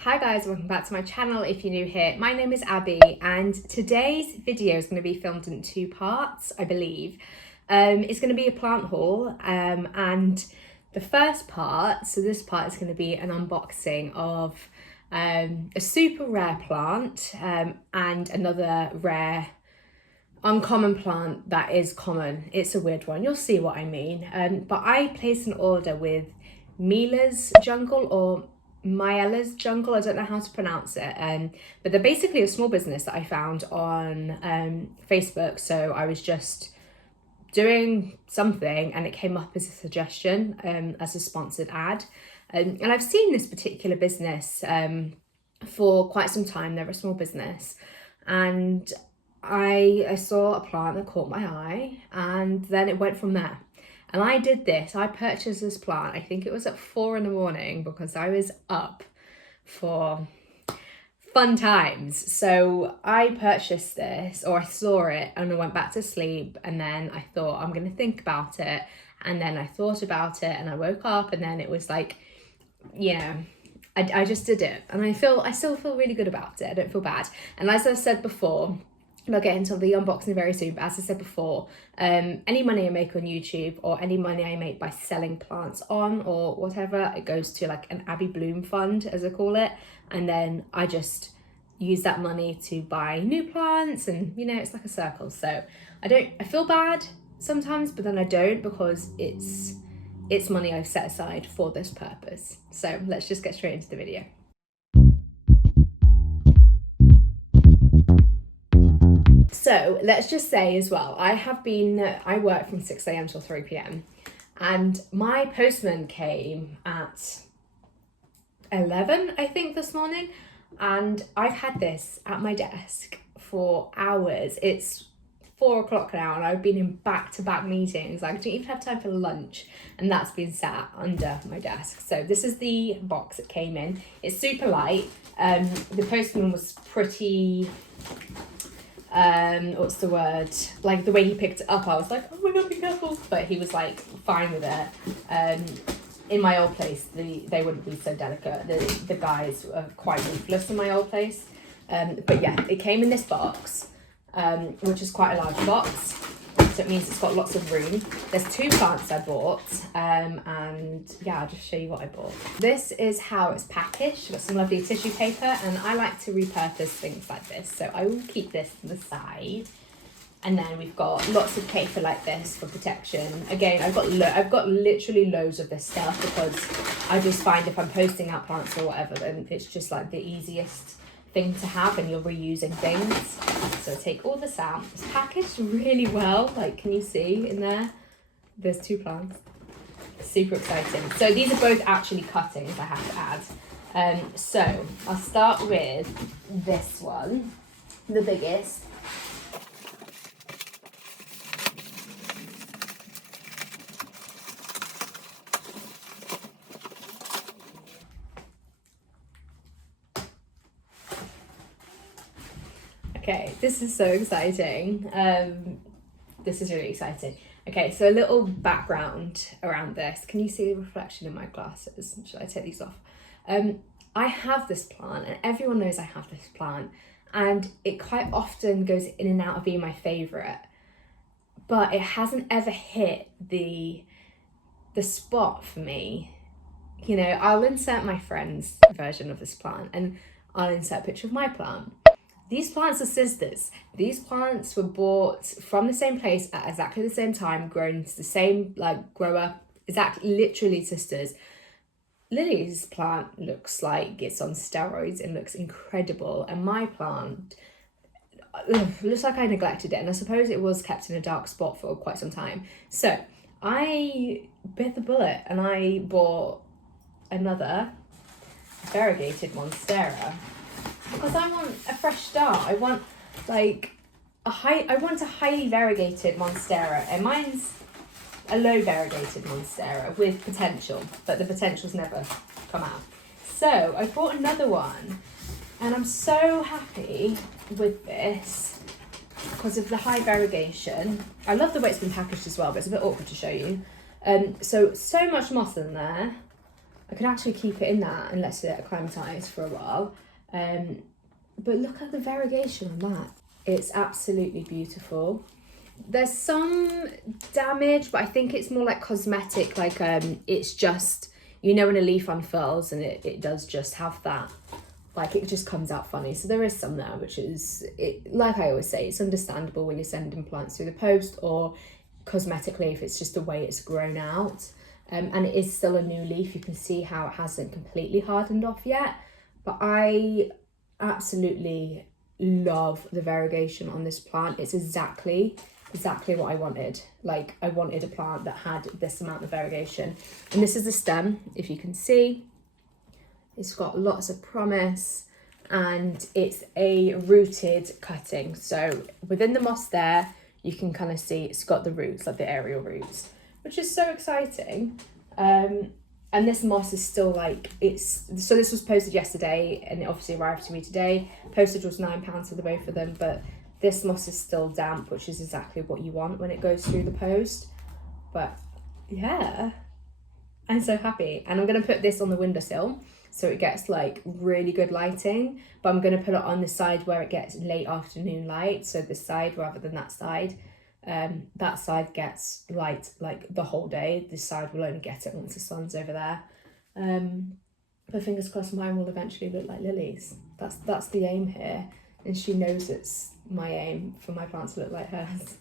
Hi guys, welcome back to my channel if you're new here. My name is Abby and today's video is going to be filmed in two parts, I believe. It's going to be a plant haul and the first part, so this part is going to be an unboxing of a super rare plant and another rare uncommon plant that is common. It's a weird one, you'll see what I mean. But I placed an order with Mila's Jungle or Maella's Jungle, I don't know how to pronounce it, but they're basically a small business that I found on Facebook. So I was just doing something and it came up as a suggestion, as a sponsored ad, and I've seen this particular business for quite some time. They're a small business and I saw a plant that caught my eye and then it went from there. And I did this, I purchased this plant, I think it was at 4 in the morning because I was up for fun times. So I purchased this, or I saw it and I went back to sleep, and then I thought I'm going to think about it, and then I thought about it and I woke up and then it was like, yeah, I just did it, and I still feel really good about it. I don't feel bad. And as I've said before, I'll get into the unboxing very soon, but as I said before, any money I make on YouTube or any money I make by selling plants on or whatever, it goes to like an Abby Bloom fund, as I call it, and then I just use that money to buy new plants, and you know, it's like a circle. So I feel bad sometimes, but then I don't, because it's money I've set aside for this purpose. So let's just get straight into the video. So let's just say as well, I work from 6 a.m. till 3 p.m. and my postman came at 11, I think, this morning, and I've had this at my desk for hours. It's 4 o'clock now and I've been in back-to-back meetings. I didn't even have time for lunch and that's been sat under my desk. So this is the box it came in. It's super light. The postman was pretty... what's the word, like the way he picked it up, I was like, oh my god, be careful, but he was like fine with it. In my old place they wouldn't be so delicate. The guys are quite ruthless in my old place, but yeah, it came in this box, which is quite a large box, so it means it's got lots of room. There's 2 plants I bought, and yeah, I'll just show you what I bought. This is how it's packaged. Got some lovely tissue paper, and I like to repurpose things like this, so I will keep this to the side. And then we've got lots of paper like this for protection. Again, I've got literally loads of this stuff because I just find if I'm posting out plants or whatever, then it's just like the easiest thing to have and you're reusing things. So take all this out. It's packaged really well, like, can you see in there? There's 2 plants. Super exciting. So these are both actually cuttings I have to add. So I'll start with this one, the biggest. Okay, this is so exciting. This is really exciting. Okay, so a little background around this. Can you see the reflection in my glasses? Should I take these off? I have this plant, and everyone knows I have this plant, and it quite often goes in and out of being my favourite, but it hasn't ever hit the spot for me. You know, I'll insert my friend's version of this plant, and I'll insert a picture of my plant. These plants are sisters. These plants were bought from the same place at exactly the same time, grown to the same like grower, literally sisters. Lily's plant looks like it's on steroids and looks incredible, and my plant looks like I neglected it, and I suppose it was kept in a dark spot for quite some time. So I bit the bullet and I bought another variegated Monstera, because I want a fresh start. I want like a highly variegated Monstera, and mine's a low variegated Monstera with potential, but the potential's never come out. So I bought another one, and I'm so happy with this because of the high variegation. I love the way it's been packaged as well, but it's a bit awkward to show you. So much moss in there. I could actually keep it in that and let it acclimatise for a while. But look at the variegation on that. It's absolutely beautiful. There's some damage, but I think it's more like cosmetic, like it's just, you know, when a leaf unfurls and it does just have that, like it just comes out funny. So there is some there, which is, like I always say, it's understandable when you're sending plants through the post, or cosmetically if it's just the way it's grown out. And it is still a new leaf. You can see how it hasn't completely hardened off yet, but I absolutely love the variegation on this plant. It's exactly what I wanted. Like, I wanted a plant that had this amount of variegation. And this is the stem, if you can see. It's got lots of promise, and it's a rooted cutting. So within the moss there, you can kind of see it's got the roots, like the aerial roots, which is so exciting. And this moss is still like, so this was posted yesterday and it obviously arrived to me today. Postage was £9 for the both of them, but this moss is still damp, which is exactly what you want when it goes through the post. But yeah, I'm so happy. And I'm going to put this on the windowsill so it gets like really good lighting, but I'm going to put it on the side where it gets late afternoon light. So this side rather than that side. That side gets light like the whole day. This side will only get it once the sun's over there. But fingers crossed mine will eventually look like Lily's. That's the aim here, and she knows it's my aim for my plant to look like hers.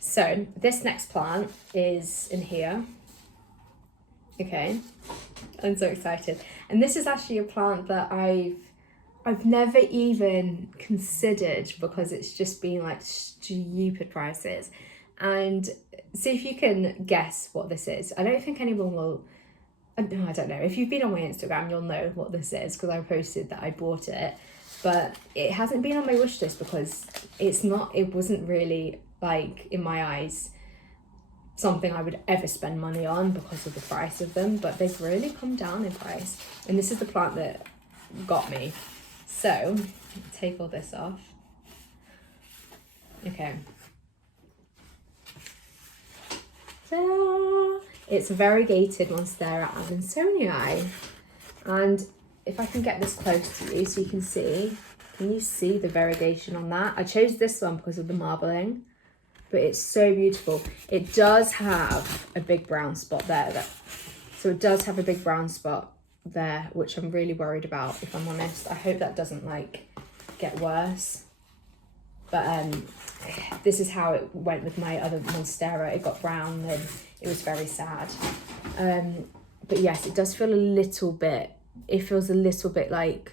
So this next plant is in here. Okay, I'm so excited. And this is actually a plant that I've never even considered because it's just been like stupid prices. And see if you can guess what this is. I don't think anyone will, I don't know. If you've been on my Instagram, you'll know what this is because I posted that I bought it. But it hasn't been on my wish list because it wasn't really, like, in my eyes, something I would ever spend money on because of the price of them. But they've really come down in price. And this is the plant that got me. So, take all this off. Okay. Ta-da! It's variegated Monstera Adansonii. And if I can get this close to you so you can see the variegation on that? I chose this one because of the marbling, but it's so beautiful. It does have a big brown spot there. So it does have a big brown spot there, which I'm really worried about, if I'm honest. I hope that doesn't like get worse. But this is how it went with my other Monstera. It got brown and it was very sad. But yes, it does feel it feels a little bit like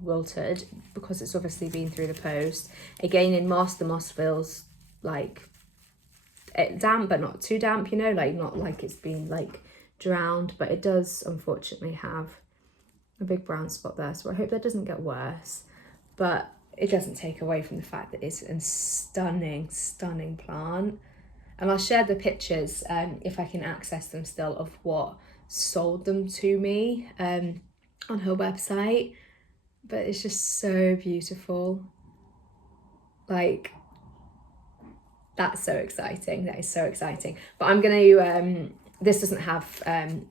wilted because it's obviously been through the post. Again, in moss, the moss feels like damp, but not too damp, you know, like not like it's been like drowned, but it does unfortunately have a big brown spot there. So I hope that doesn't get worse, but it doesn't take away from the fact that it's a stunning plant. And I'll share the pictures if I can access them still of what sold them to me on her website. But it's just so beautiful. Like, that's so exciting. That is so exciting. But I'm going to, this doesn't have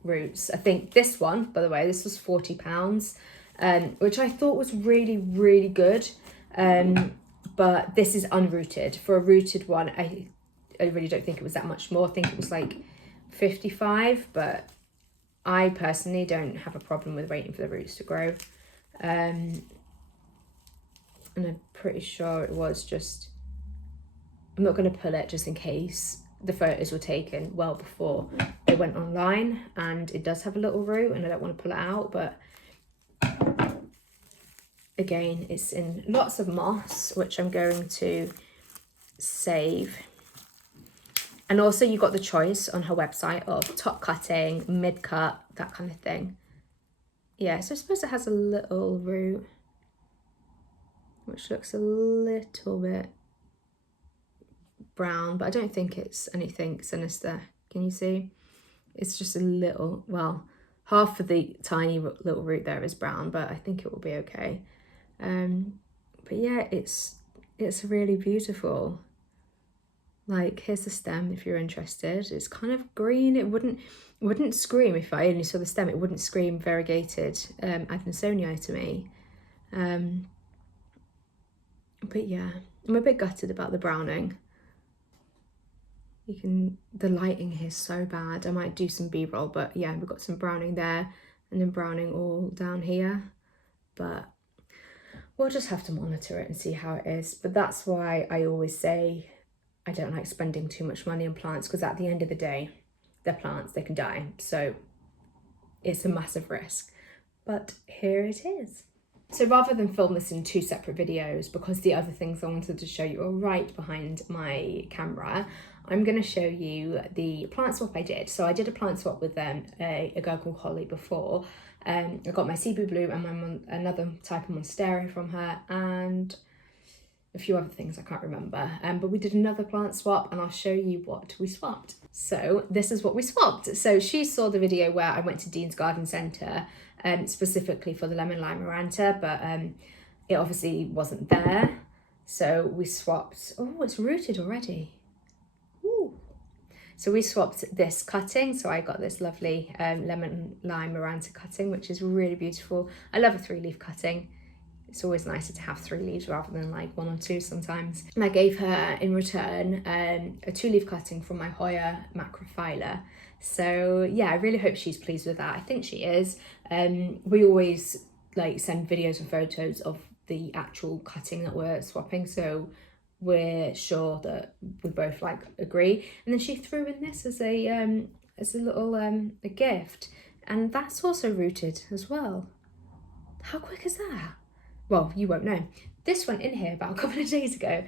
roots. I think this one, by the way, this was £40, which I thought was really, really good. But this is unrooted. For a rooted one, I really don't think it was that much more. I think it was like 55, but I personally don't have a problem with waiting for the roots to grow. And I'm pretty sure it was just, I'm not going to pull it just in case. The photos were taken well before they went online, and it does have a little root and I don't want to pull it out, but again, it's in lots of moss, which I'm going to save. And also you got the choice on her website of top cutting, mid cut, that kind of thing. Yeah, so I suppose it has a little root, which looks a little bit brown, but I don't think it's anything sinister. Can you see? It's just a little, well, half of the tiny little root there is brown, but I think it will be okay. But yeah, it's really beautiful. Like, here's the stem if you're interested. It's kind of green. It wouldn't scream if I only saw the stem. It wouldn't scream variegated Adansonii to me. But yeah, I'm a bit gutted about the browning. The lighting here is so bad. I might do some B-roll, but yeah, we've got some browning there and then browning all down here. But we'll just have to monitor it and see how it is. But that's why I always say I don't like spending too much money on plants, because at the end of the day, they're plants, they can die. So it's a massive risk. But here it is. So rather than film this in 2 separate videos, because the other things I wanted to show you are right behind my camera, I'm going to show you the plant swap I did. So I did a plant swap with a girl called Holly before. I got my Cebu Blue and another type of Monstera from her, and a few other things I can't remember. But we did another plant swap, and I'll show you what we swapped. So this is what we swapped. So she saw the video where I went to Dean's Garden Centre, specifically for the lemon lime maranta, but it obviously wasn't there. So we swapped. Oh, it's rooted already. Ooh. So we swapped this cutting. So I got this lovely lemon lime maranta cutting, which is really beautiful. I love a 3-leaf cutting. It's always nicer to have 3 leaves rather than like 1 or 2 sometimes. And I gave her in return a 2-leaf cutting from my Aurea macrophylla. So yeah, I really hope she's pleased with that. I think she is. We always like send videos and photos of the actual cutting that we're swapping, so we're sure that we both like agree. And then she threw in this as a little a gift, and that's also rooted as well. How quick is that? Well, you won't know. This went in here about a couple of days ago.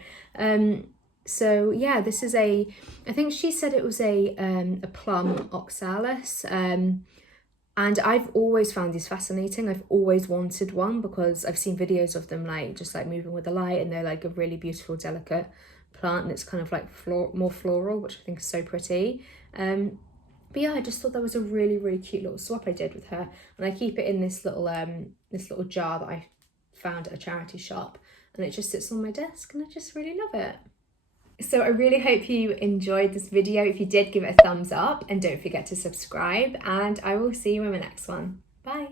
So yeah, this is I think she said it was a plum oxalis. And I've always found these fascinating. I've always wanted one because I've seen videos of them like just like moving with the light, and they're like a really beautiful, delicate plant, and it's kind of like more floral, which I think is so pretty. But yeah, I just thought that was a really, really cute little swap I did with her, and I keep it in this little jar that I found at a charity shop, and it just sits on my desk, and I just really love it. So I really hope you enjoyed this video. If you did, give it a thumbs up and don't forget to subscribe, and I will see you in my next one. Bye.